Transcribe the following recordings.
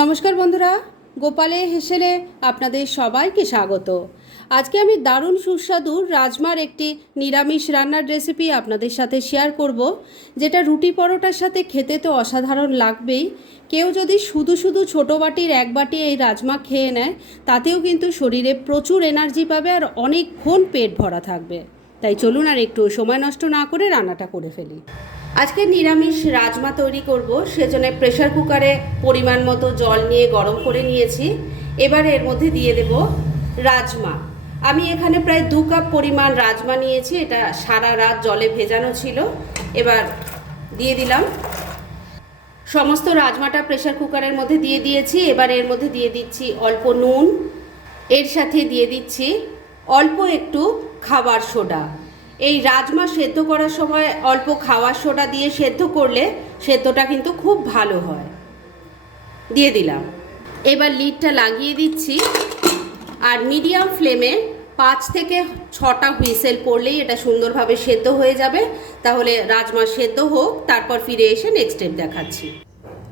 নমস্কার বন্ধুরা, গোপালে হেসেলে আপনাদের সবাইকে স্বাগত। আজকে আমি দারুণ সুস্বাদু রাজমার একটি নিরামিষ রান্নার রেসিপি আপনাদের সাথে শেয়ার করব, যেটা রুটি পরোটার সাথে খেতে তো অসাধারণ লাগবেই। কেউ যদি শুধু শুধু ছোটো বাটির এক বাটি এই রাজমা খেয়ে নেয়, তাতেও কিন্তু শরীরে প্রচুর এনার্জি পাবে আর অনেকক্ষণ পেট ভরা থাকবে। তাই চলুন আর একটু সময় নষ্ট না করে রান্নাটা করে ফেলি। আজকে নিরামিষ রাজমা তৈরি করব, সেজন্য প্রেশার কুকারে পরিমাণ মতো জল নিয়ে গরম করে নিয়েছি। এবার এর মধ্যে দিয়ে দেব রাজমা। আমি এখানে প্রায় দু কাপ পরিমাণ রাজমা নিয়েছি, এটা সারা রাত জলে ভেজানো ছিল। এবার দিয়ে দিলাম। সমস্ত রাজমাটা প্রেশার কুকারের মধ্যে দিয়ে দিয়েছি, এবার এর মধ্যে দিয়ে দিচ্ছি অল্প নুন। এর সাথে দিয়ে দিচ্ছি অল্প একটু খাবার সোডা। এই রাজমা সেদ্ধ করার সময় অল্প খাবার সোডা দিয়ে সেদ্ধ করলে সেদ্ধটা কিন্তু খুব ভালো হয়। দিয়ে দিলাম। এবার লিডটা লাগিয়ে দিচ্ছি। আর মিডিয়াম ফ্লেমে পাঁচ থেকে ছটা হুইসেল পড়লেই এটা সুন্দরভাবে সেদ্ধ হয়ে যাবে। তাহলে রাজমা সেদ্ধ হোক, তারপর ফিরে এসে নেক্সট স্টেপ দেখাচ্ছি।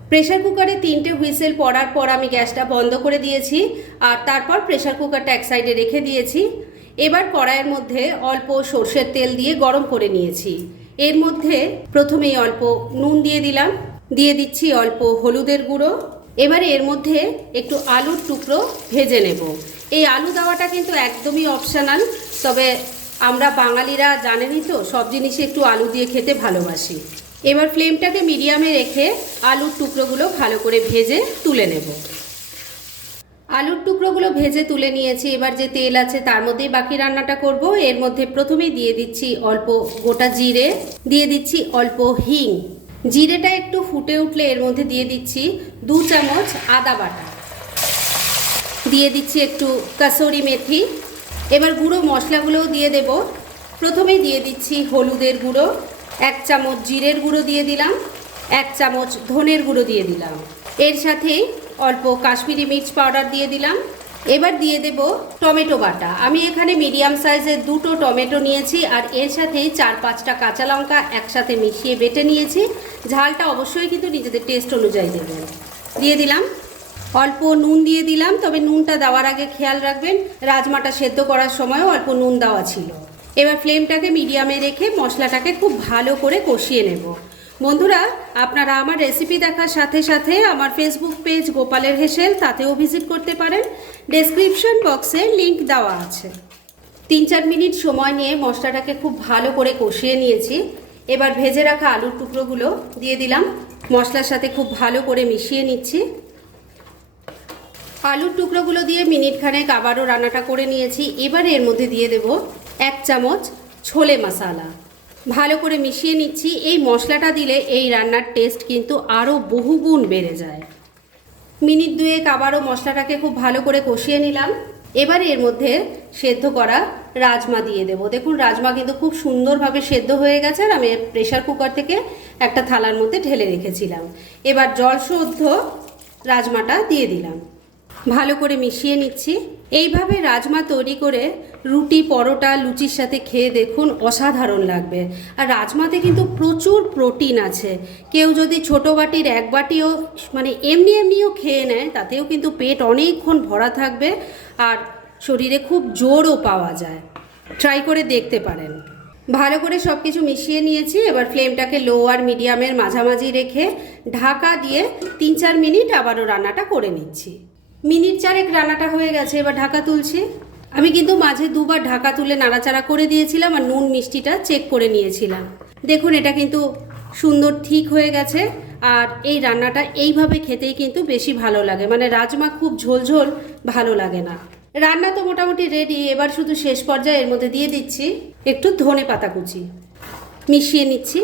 প্রেশার কুকারে তিনটে হুইসেল পড়ার পর আমি গ্যাসটা বন্ধ করে দিয়েছি। আর তারপর প্রেশার কুকারটা এক সাইডে রেখে দিয়েছি। এবার কড়াইয়ের মধ্যে অল্প সর্ষের তেল দিয়ে গরম করে নিয়েছি। এর মধ্যে প্রথমেই অল্প নুন দিয়ে দিলাম। দিয়ে দিচ্ছি অল্প হলুদের গুঁড়ো। এবারে এর মধ্যে একটু আলুর টুকরো ভেজে নেব। এই আলু দেওয়াটা কিন্তু একদমই অপশনাল তবে আমরা বাঙালিরা জানেনই তো, সব জিনিসে একটু আলু দিয়ে খেতে ভালোবাসি। এবার ফ্লেমটাকে মিডিয়ামে রেখে আলুর টুকরোগুলো ভালো করে ভেজে তুলে নেব। আলুর টুকরোগুলো ভেজে তুলে নিয়েছি। এবার যে তেল আছে তার মধ্যেই বাকি রান্নাটা করব। এর মধ্যে প্রথমেই দিয়ে দিচ্ছি অল্প গোটা জিরে, দিয়ে দিচ্ছি অল্প হিং। জিরেটা একটু ফুটে উঠলে এর মধ্যে দিয়ে দিচ্ছি দু চামচ আদা বাটা। দিয়ে দিচ্ছি একটু কাসুরি মেথি। এবার গুঁড়ো মশলাগুলোও দিয়ে দেব। প্রথমেই দিয়ে দিচ্ছি হলুদের গুঁড়ো। এক চামচ জিরের গুঁড়ো দিয়ে দিলাম। এক চামচ ধনের গুঁড়ো দিয়ে দিলাম। এর সাথেই অল্প কাশ্মীরি মির্চ পাউডার দিয়ে দিলাম। এবার দিয়ে দেব টমেটো বাটা। আমি এখানে মিডিয়াম সাইজের দুটো টমেটো নিয়েছি আর এর সাথেই চার পাঁচটা কাঁচা লঙ্কা একসাথে মিশিয়ে বেটে নিয়েছি। ঝালটা অবশ্যই কিন্তু নিজেদের টেস্ট অনুযায়ী দেবেন। দিয়ে দিলাম। অল্প নুন দিয়ে দিলাম, তবে নুনটা দেওয়ার আগে খেয়াল রাখবেন, রাজমাটা সেদ্ধ করার সময়ও অল্প নুন দেওয়া ছিল। এবার ফ্লেমটাকে মিডিয়ামে রেখে মশলাটাকে খুব ভালো করে কষিয়ে নেব। বন্ধুরা, আপনারা আমার রেসিপি দেখার সাথে সাথে আমার ফেসবুক পেজ গোপালের হেসেল, তাতেও ভিজিট করতে পারেন। ডেসক্রিপশন বক্সে লিংক দেওয়া আছে। তিন চার মিনিট সময় নিয়ে মশলাটাকে খুব ভালো করে কষিয়ে নিয়েছি। এবার ভেজে রাখা আলুর টুকরোগুলো দিয়ে দিলাম। মশলার সাথে খুব ভালো করে মিশিয়ে নিচ্ছি। আলুর টুকরোগুলো দিয়ে মিনিট খানেক আবারও রান্নাটা করে নিয়েছি। এবার এর মধ্যে দিয়ে দেব এক চামচ ছোলে মশালা। ভালো করে মিশিয়ে নিচ্ছি। এই মশলাটা দিলে এই রান্নার টেস্ট কিন্তু আরও বহুগুণ বেড়ে যায়। মিনিট দুয়েক আবারও মশলাটাকে খুব ভালো করে কষিয়ে নিলাম। এবার এর মধ্যে সেদ্ধ করা রাজমা দিয়ে দেব। দেখুন, রাজমা কিন্তু খুব সুন্দরভাবে সেদ্ধ হয়ে গেছে আর আমি প্রেশার কুকার থেকে একটা থালার মধ্যে ঢেলে রেখেছিলাম। এবার জল শুদ্ধ রাজমাটা দিয়ে দিলাম। ভালো করে মিশিয়ে নিচ্ছি। এইভাবে রাজমা তৈরি করে রুটি, পরোটা, লুচির সাথে খেয়ে দেখুন অসাধারণ লাগবে। আর রাজমাতে কিন্তু প্রচুর প্রোটিন আছে। কেউ যদি ছোটো বাটির এক বাটিও মানে এমনি এমনিও খেয়ে নেয়, তাতেও কিন্তু পেট অনেকক্ষণ ভরা থাকবে আর শরীরে খুব জোরও পাওয়া যায়। ট্রাই করে দেখতে পারেন। ভালো করে সব কিছু মিশিয়ে নিয়েছি। এবার ফ্লেমটাকে লো আর মিডিয়ামের মাঝামাঝি রেখে ঢাকা দিয়ে তিন চার মিনিট আবারও রান্নাটা করে নিচ্ছি। মিনিট চারেক রান্নাটা হয়ে গেছে, এবার ঢাকা তুলছি। আমি কিন্তু মাঝে দুবার ঢাকা তুলে নাড়াচাড়া করে দিয়েছিলাম আর নুন মিষ্টিটা চেক করে নিয়েছিলাম। দেখুন, এটা কিন্তু সুন্দর ঠিক হয়ে গেছে আর এই রান্নাটা এইভাবে খেতেই কিন্তু বেশি ভালো লাগে। মানে রাজমা খুব ঝোলঝোল, ভালো লাগে না। রান্না তো মোটামুটি রেডি এবার শুধু শেষ পর্যায়ে এর মধ্যে দিয়ে দিচ্ছি একটু ধনে পাতা কুচি। মিশিয়ে নিচ্ছি।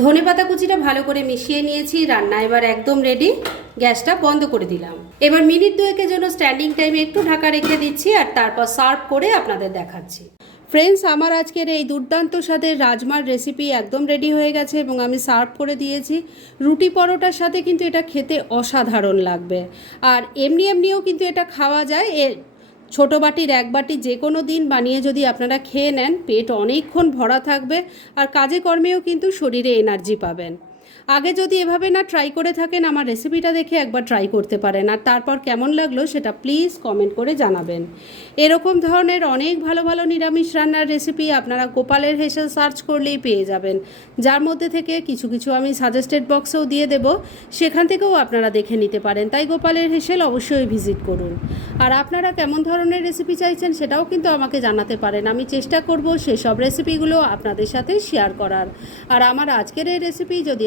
ধনে পাতা কুচিটা ভালো করে মিশিয়ে নিয়েছি, রান্না এবার একদম রেডি গ্যাসটা বন্ধ করে দিলাম। এবার মিনিট দুয়েকের জন্য স্ট্যান্ডিং টাইমে একটু ঢাকা রেখে দিচ্ছি আর তারপর সার্ভ করে আপনাদের দেখাচ্ছি। ফ্রেন্ডস আমার আজকের এই দুর্দান্ত স্বাদের রাজমার রেসিপি একদম রেডি হয়ে গেছে এবং আমি সার্ভ করে দিয়েছি। রুটি পরোটার সাথে কিন্তু এটা খেতে অসাধারণ লাগবে। আর এমনি এমনিও কিন্তু এটা খাওয়া যায়, এ ছোটো বাটির এক বাটি যে কোনো দিন বানিয়ে যদি আপনারা খেয়ে নেন, পেট অনেকক্ষণ ভরা থাকবে আর কাজে কর্মেও কিন্তু শরীরে এনার্জি পাবেন। আগে যদি এভাবে না ট্রাই করে থাকেন, আমার রেসিপিটা দেখে একবার ট্রাই করতে পারেন। আর তারপর কেমন লাগল সেটা প্লিজ কমেন্ট করে জানাবেন। এরকম ধরনের অনেক ভালো ভালো নিরামিষ রান্নার রেসিপি আপনারা গোপালের হেসেল সার্চ করলেই পেয়ে যাবেন। যার মধ্যে থেকে কিছু কিছু আমি সাজেস্টেড বক্সেও দিয়ে দেব। সেখান থেকেও আপনারা দেখে নিতে পারেন। তাই গোপালের হেসেল অবশ্যই ভিজিট করুন। আর আপনারা কেমন ধরনের রেসিপি চাইছেন সেটাও কিন্তু আমাকে জানাতে পারেন। আমি চেষ্টা করব সেসব রেসিপিগুলো আপনাদের সাথে শেয়ার করার। আর আমার আজকের এই রেসিপি যদি